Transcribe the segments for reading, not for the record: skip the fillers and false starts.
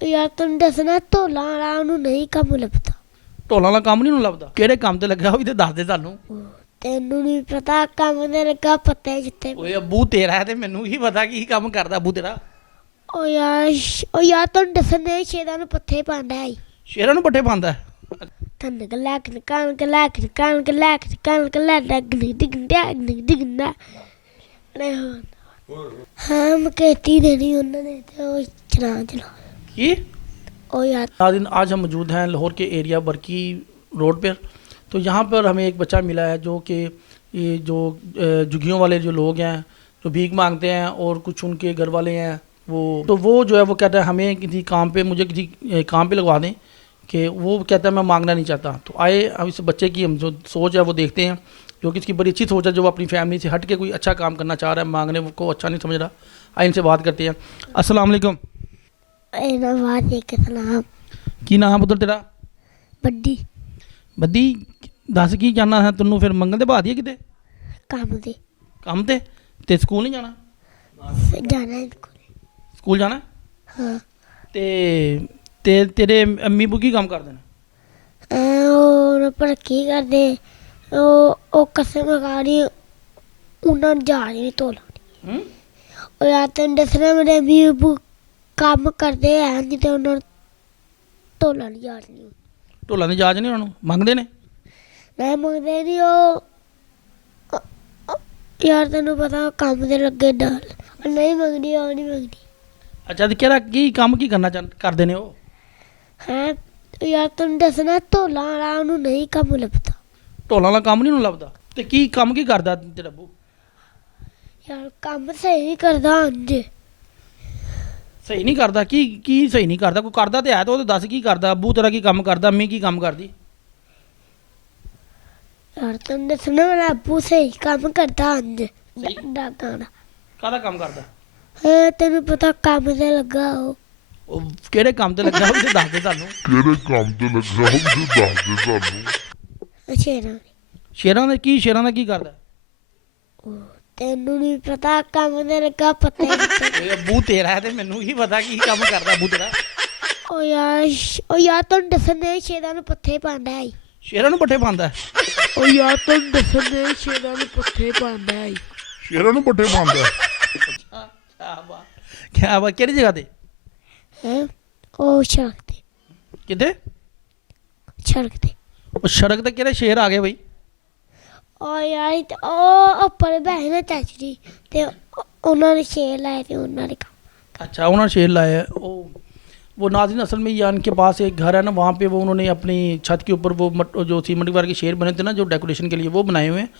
ਯਾਰ ਤੈਨੂੰ ਦੱਸਣਾ ਢੋਲਾਂ ਵਾਲਾ ਉਹਨੂੰ ਨਹੀਂ ਕੰਮ ਲੱਭਦਾ। ਢੋਲਾਂ ਵਾਲਾ ਕੰਮ ਨਹੀਂ ਨੂੰ ਲੱਭਦਾ? ਕਿਹੜੇ ਕੰਮ ਤੇ ਲੱਗਾ ਉਹ ਵੀ ਤੇ ਦੱਸ ਦੇ ਸਾਨੂੰ। ਤੈਨੂੰ ਨਹੀਂ ਪਤਾ ਕੰਮ ਦੇ ਲੱਗਾ ਪੱਤੇ ਜਿੱਤੇ। ਓਏ ਅੱਬੂ ਤੇਰਾ ਹੈ ਤੇ ਮੈਨੂੰ ਕੀ ਪਤਾ ਕੀ ਕੰਮ ਕਰਦਾ ਅੱਬੂ ਤੇਰਾ। ਉਹ ਯਾਰ ਤੈਨੂੰ ਦੱਸਣੇ ਸ਼ੇਰਾਂ ਨੂੰ ਪੱਠੇ ਪਾਉਂਦਾ ਹੈ। ਸ਼ੇਰਾਂ ਨੂੰ ਪੱਠੇ ਪਾਉਂਦਾ? ਤੰਨ ਗਲਾ ਕਣ ਗਲਾ ਕਣ ਗਲਾ ਕਣ ਗਲਾ ਡਗਨੀ ਡਿਗਨਾ हाँ मैं कहती देनी उन्होंने तो चला की ओ यार। नाज़रीन आज हम मौजूद हैं लाहौर के एरिया बरकी रोड पर। तो यहाँ पर हमें एक बच्चा मिला है जो कि ये जो झुग्गियों वाले जो लोग हैं जो भीख मांगते हैं और कुछ उनके घर वाले हैं वो जो है वो कहता है हमें किसी काम पे मुझे किसी काम पे लगवा दें कि वो कहता है मैं मांगना नहीं चाहता। तो आए हम इस बच्चे की हम जो सोच है वो देखते हैं जो कि इसकी बड़ी अच्छी सोच है जो वो अपनी फैमिली से हट के कोई अच्छा काम करना चाह रहा है, मांगने को अच्छा नहीं समझ रहा। आइए इनसे बात करते हैं। अस्सलाम वालेकुम। की नाम पुत्र तेरा? बड्डी। बद्दी दस की जाना है तेनों फिर मंगल दे बाद ही किते काम ते स्कूल नहीं जाना? जाना है स्कूल जाना? हाँ। ते तेरे अम्मी अबू की काम करते हैं? और पर की करते ਉਹ ਕਸਮ ਖਾ ਰਹੀ ਉਹਨਾਂ ਨੂੰ ਜਾ ਨਹੀਂ ਤੋਲਾ। ਉਹ ਯਾਰ ਤੈਨੂੰ ਦੱਸਣਾ ਮੇਰੇ ਵੀ ਕੰਮ ਕਰਦੇ ਹੈ ਨਹੀਂ ਤੇ ਉਹਨਾਂ ਨੂੰ ਤੋਲਾ ਨਹੀਂ ਜਾ ਰਹੀ। ਢੋਲਾਂ ਦੀ ਜਾਚ ਨਹੀਂ ਉਹਨਾਂ ਨੂੰ ਮੰਗਦੇ ਨੇ? ਮੈਂ ਮੰਗਦੇ ਨਹੀਂ ਉਹ ਯਾਰ ਤੈਨੂੰ ਪਤਾ ਕੰਮ ਦੇ ਲੱਗੇ ਨਾਲ ਨਹੀਂ ਮੰਗਦੀ ਉਹ ਨਹੀਂ ਮੰਗਦੀ। ਅੱਛਾ ਤੇ ਕਿਹੜਾ ਕੀ ਕੰਮ ਕੀ ਕਰਨਾ ਕਰਦੇ ਨੇ ਉਹ? ਹੈ ਯਾਰ ਤੈਨੂੰ ਦੱਸਣਾ ਢੋਲਾਂ ਵਾਲਾ ਉਹਨੂੰ ਨਹੀਂ ਕੰਮ ਲੱਭਦਾ। ਢੋਲਾਂ ਵਾਲਾ ਕੰਮ ਨਹੀਂ ਨੂੰ ਲੱਭਦਾ ਤੇ ਕੀ ਕੰਮ ਕੀ ਕਰਦਾ ਤੇਰਾ ਅੱਬੂ? ਯਾਰ ਕੰਮ ਸਹੀ ਨਹੀਂ ਕਰਦਾ ਅੰਜ। ਸਹੀ ਨਹੀਂ ਕਰਦਾ? ਕੀ ਸਹੀ ਨਹੀਂ ਕਰਦਾ? ਕੋਈ ਕਰਦਾ ਤੇ ਹੈ ਤਾਂ ਉਹ ਦੱਸ ਕੀ ਕਰਦਾ? ਅੱਬੂ ਤੇਰਾ ਕੀ ਕੰਮ ਕਰਦਾ? ਅੰਮੀ ਕੀ ਕੰਮ ਕਰਦੀ? ਯਾਰ ਤੈਨੂੰ ਦੱਸਣਾ ਮੇਰਾ ਅੱਬੂ ਸਹੀ ਕੰਮ ਕਰਦਾ ਅੰਜ ਡਾਕਾਂ ਦਾ। ਕਾਹਦਾ ਕੰਮ ਕਰਦਾ? ਤੈਨੂੰ ਪਤਾ ਕੰਮ ਤੇ ਲੱਗਾ ਉਹ ਕਿਹੜੇ ਕੰਮ ਤੇ ਲੱਗਾ ਉਹ ਵੀ ਦੱਸ ਦੇ ਸਾਨੂੰ। ਕਿਹੜੇ ਕੰਮ ਤੇ ਲੱਗਾ ਉਹ ਵੀ ਦੱਸ ਦੇ ਸਾਨੂੰ। ਸ਼ੇਰਾਂ ਦਾ ਕੀ ਕਰਦਾ? ਤੈਨੂੰ ਨਹੀਂ ਪਤਾ ਕੰਮ ਦੇ ਲੱਗਾ ਪੱਤੇ ਓਏ ਅੱਬੂ ਤੇਰਾ ਹੈ ਤੇ ਮੈਨੂੰ ਕੀ ਪਤਾ ਕੀ ਕੰਮ ਕਰਦਾ ਅੱਬੂ ਤੇਰਾ। ਉਹ ਯਾਰ ਤੈਨੂੰ ਦੱਸਣੇ ਸ਼ੇਰਾਂ ਨੂੰ ਪੱਠੇ ਪਾਉਂਦਾ ਹੈ। ਸ਼ੇਰਾਂ ਨੂੰ ਪੱਠੇ ਪਾਉਂਦਾ? ਉਹ ਯਾਰ ਤੈਨੂੰ ਦੱਸਣੇ ਸ਼ੇਰਾਂ ਨੂੰ ਪੱਠੇ ਪਾਉਂਦਾ ਹੈ। ਸ਼ੇਰਾਂ ਨੂੰ ਪੱਠੇ ਪਾਉਂਦਾ? ਕਿਆ ਬਾਤ ਕਿਹੜੀ ਜਗ੍ਹਾ ਤੇ? ਉਹ ਸੜਕ ਤੇ। ਕਿੱਥੇ? ਸੜਕ ਤੇ। ਉਹ ਸੜਕ ਤੇ ਕਿਹੜੇ ਸ਼ੇਰ ਆ ਗਏ ਬਈ? ਉਹ ਯਾਰ ਉਹ ਉੱਪਰ ਬਹਿਣਾ ਚਾਚੀ ਤੇ ਉਹਨਾਂ ਨੇ ਸ਼ੇਰ ਲਾਏ ਤੇ ਉਹਨਾਂ ने अच्छा उन्होंने शेर लाया है। वो नाज़रीन असल में यान के पास एक घर है ना वहाँ पे वो उन्होंने अपनी छत के ऊपर वो जो सीमेंट वाले के शेर बने थे ना जो डेकोरेशन के लिए वो बनाए हुए हैं।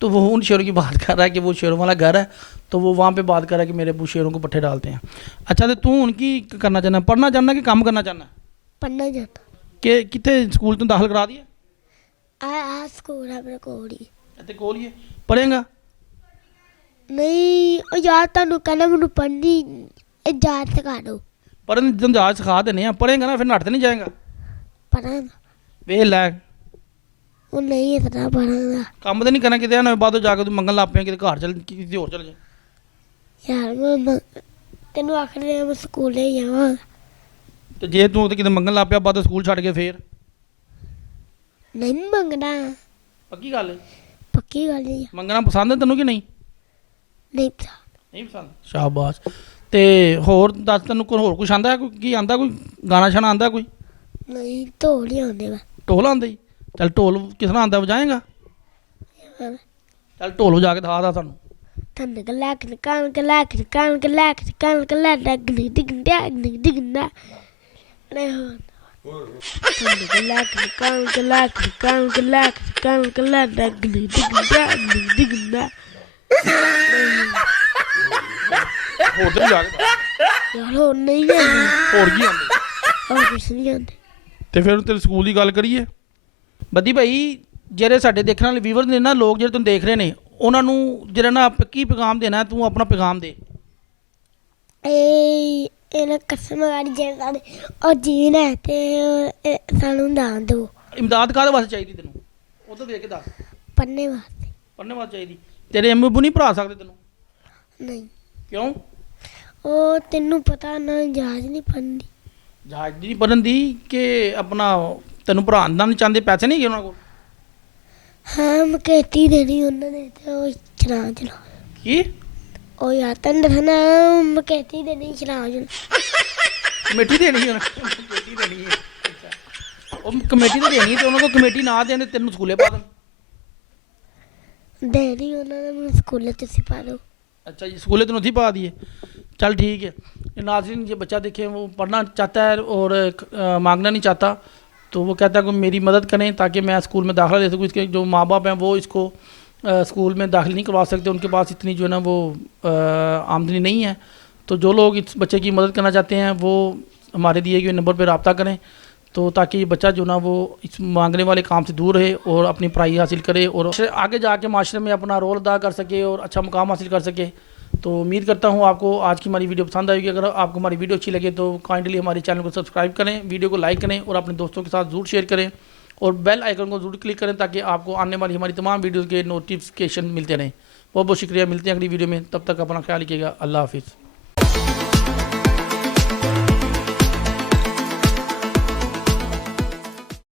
तो वो उन शेरों की बात कर रहा है कि वो शेरों वाला घर है तो वो वहाँ पे बात कर रहा है कि मेरे अबू शेरों को पट्ठे डालते हैं। अच्छा तो तू उनकी करना चाहना पढ़ना चाहना कि काम करना चाहना? पढ़ना चाहता। कि कितने स्कूल तो दाखिल करा दिया? स्कूल है मेरे कोल ही। इतने कोल ही पढ़ेगा? नहीं यार तुहानू कहना मैनू पढ़नी जाच सिखा दो। पढ़न तुम जाच सिखा देने हैं पढ़ेगा ना फिर नट नहीं जाएगा? पढ़ाना वे लै वो नहीं इतना पढ़ाना ਕੰਮ ਤੇ ਨਹੀਂ ਕਰਨਾ ਕਿਤੇ ਨਾ ਬਾਅਦ ਜਾ ਕੇ ਤੂੰ ਮੰਗਣ ਲੱਗ ਪਿਆ ਕਿਤੇ ਘਰ ਚੱਲ ਕਿਤੇ ਹੋਰ ਚੱਲ ਜਾ। यार मैं तेनू आखने मैं स्कूले जावां ਤੇ ਜੇ ਤੂੰ ਤੇ ਕਿਤੇ ਮੰਗਣ ਲੱਗ ਪਿਆ ਬਾਅਦ ਸਕੂਲ ਛੱਡ ਕੇ ਫੇਰ? नहीं मंगना ਪੱਕੀ ਗੱਲ ਹੈ? पक्की गल है। ਮੰਗਣਾ ਪਸੰਦ ਹੈ ਤੈਨੂੰ ਕਿ ਨਹੀਂ? नहीं पता ਨਹੀਂ ਪਸੰਦ। ਸ਼ਾਬਾਸ਼। ਤੇ ਹੋਰ ਦੱਸ ਤੈਨੂੰ ਕੋਈ ਹੋਰ ਕੁਛ ਆਂਦਾ ਕੋਈ ਕੀ ਆਂਦਾ ਕੋਈ ਗਾਣਾ ਸ਼ਾਣਾ ਆਂਦਾ ਕੋਈ? नहीं ढोल ही आंदे वा। ਢੋਲ ਆਂਦਾ ਹੀ? ਚੱਲ ਢੋਲ ਕਿਸ ਤਰ੍ਹਾਂ ਆਂਦਾ ਵਜਾਏਗਾ? ਚੱਲ ਢੋਲ ਵਜਾ ਕੇ ਦਿਖਾ ਸਾਨੂੰ। ਤੰਨ ਗਲਾ ਕਣ ਗਲਾ ਡਗਨੀ ਡਿਗਨਾ ਰੇ ਹੋ ਤੰਨ ਗਲਾ ਕਣ ਗਲਾ ਡਗਨੀ ਡਿਗਨਾ ਹੋਰ ਤੇ ਜਾ ਕੇ ਯਾਰ ਹੋਰ ਨਹੀਂ ਜਾਂਦੇ। ਹੋਰ ਕੀ ਆਂਦੇ? ਹੋਰ ਕੁਛ ਨਹੀਂ ਜਾਂਦੇ। ਤੇ ਫਿਰ ਤੇਰੇ ਸਕੂਲ ਦੀ ਗੱਲ ਕਰੀਏ ਬੱਦੀ ਭਾਈ ਜਿਹੜੇ ਸਾਡੇ ਦੇਖਣ ਵਾਲੇ ਵੀਵਰ ਨੇ ਨਾ ਲੋਕ ਜਿਹੜੇ ਤੁਹਾਨੂੰ ਦੇਖ ਰਹੇ ਨੇ ਉਹਨਾਂ ਨੂੰ ਜਿਹੜਾ ਨਾ ਕੀ ਪੈਗਾਮ ਦੇਣਾ ਤੂੰ ਆਪਣਾ ਪੈਗਾਮ ਦੇ। ਇਹਨਾਂ ਕਸਮ ਵਾਲੀ ਜਿਹੜੇ ਸਾਡੇ ਉਹ ਜੀਨ ਹੈ ਤੇ ਸਾਨੂੰ ਦਾਨ ਦਿਓ। ਇਮਦਾਦ ਕਾਹਦੇ ਵਾਸਤੇ ਚਾਹੀਦੀ ਤੈਨੂੰ? ਉਹ ਤਾਂ ਦੇਖ ਕੇ ਦੱਸ। ਪੜ੍ਹਨੇ ਵਾਸਤੇ। ਪੜ੍ਹਨੇ ਵਾਸਤੇ ਚਾਹੀਦੀ। ਤੇਰੇ ਅੰਮੀ ਅੱਬੂ ਨਹੀਂ ਪੜ੍ਹਾ ਸਕਦੇ ਤੈਨੂੰ? ਨਹੀਂ। ਕਿਉਂ? ਉਹ ਤੈਨੂੰ ਪਤਾ ਨਾ ਜਾਚ ਨਹੀਂ ਪੜ੍ਹਨ ਦੀ। ਜਹਾਜ਼ ਦੀ ਪੜਨ ਦੀ ਕਿ ਆਪਣਾ ਤੈਨੂੰ ਪੜ੍ਹਾਉਣਾ ਨਹੀਂ ਚਾਹੁੰਦੇ, ਪੈਸੇ ਨਹੀਂ ਹੈਗੇ ਉਹਨਾਂ ਕੋਲ? ਹਾਂ ਮਕੇਤੀ ਦੇਣੀ ਉਹਨਾਂ ਨੇ ਤੇ ਉਹ ਚਲਾ ਕੀ ਉਹ ਯਾਰ ਤੈਨੂੰ ਦੱਸਣਾ ਮਕੇਤੀ ਦੇਣੀ ਚਲਾ ਕਮੇਟੀ ਦੇਣੀ ਹੈ? ਕਮੇਟੀ ਦੇਣੀ ਹੈ, ਅੱਛਾ। ਉਹ ਕਮੇਟੀ ਤਾਂ ਦੇਣੀ ਹੈ ਤੇ ਉਹਨਾਂ ਕੋਲ ਕਮੇਟੀ ਨਾ ਦੇਣ ਤੇ ਤੈਨੂੰ ਸਕੂਲੇ ਪਾ ਦੇਣ। ਦੇਣੀ ਉਹਨਾਂ ਨੇ ਮੈਨੂੰ ਸਕੂਲੇ ਚ ਸਿਪਾ ਦੋ। अच्छा जी, स्कूलें तो नहीं पा दिए, चल ठीक है। ये नाज़रीन, ये बच्चा देखें वो पढ़ना चाहता है और मांगना नहीं चाहता, तो वो कहता है कि मेरी मदद करें ताकि मैं स्कूल में दाखिला ले सकूँ। इसके जो माँ बाप हैं वो इसको स्कूल में दाखिल नहीं करवा सकते, उनके पास इतनी जो है ना वो आमदनी नहीं है। तो जो लोग इस बच्चे की मदद करना चाहते हैं वो हमारे दिए गए नंबर पर रब्ता करें, तो ताकि ये बच्चा जो ना वो इस मांगने वाले काम से दूर रहे और अपनी पढ़ाई हासिल करे और आगे जाके माशरे में अपना रोल अदा कर सके और अच्छा मुकाम हासिल कर सके। तो उम्मीद करता हूँ आपको आज की हमारी वीडियो पसंद आएगी। अगर आपको हमारी वीडियो अच्छी लगे तो काइंडली हमारे चैनल को सब्सक्राइब करें, वीडियो को लाइक करें और अपने दोस्तों के साथ ज़रूर शेयर करें और बेल आइकन को ज़रूर क्लिक करें ताकि आपको आने वाली हमारी तमाम वीडियोज़ के नोटिफिकेशन मिलते रहें। बहुत बहुत शुक्रिया, मिलते हैं अगली वीडियो में, तब तक अपना ख्याल रखिएगा। अल्लाह हाफिज़।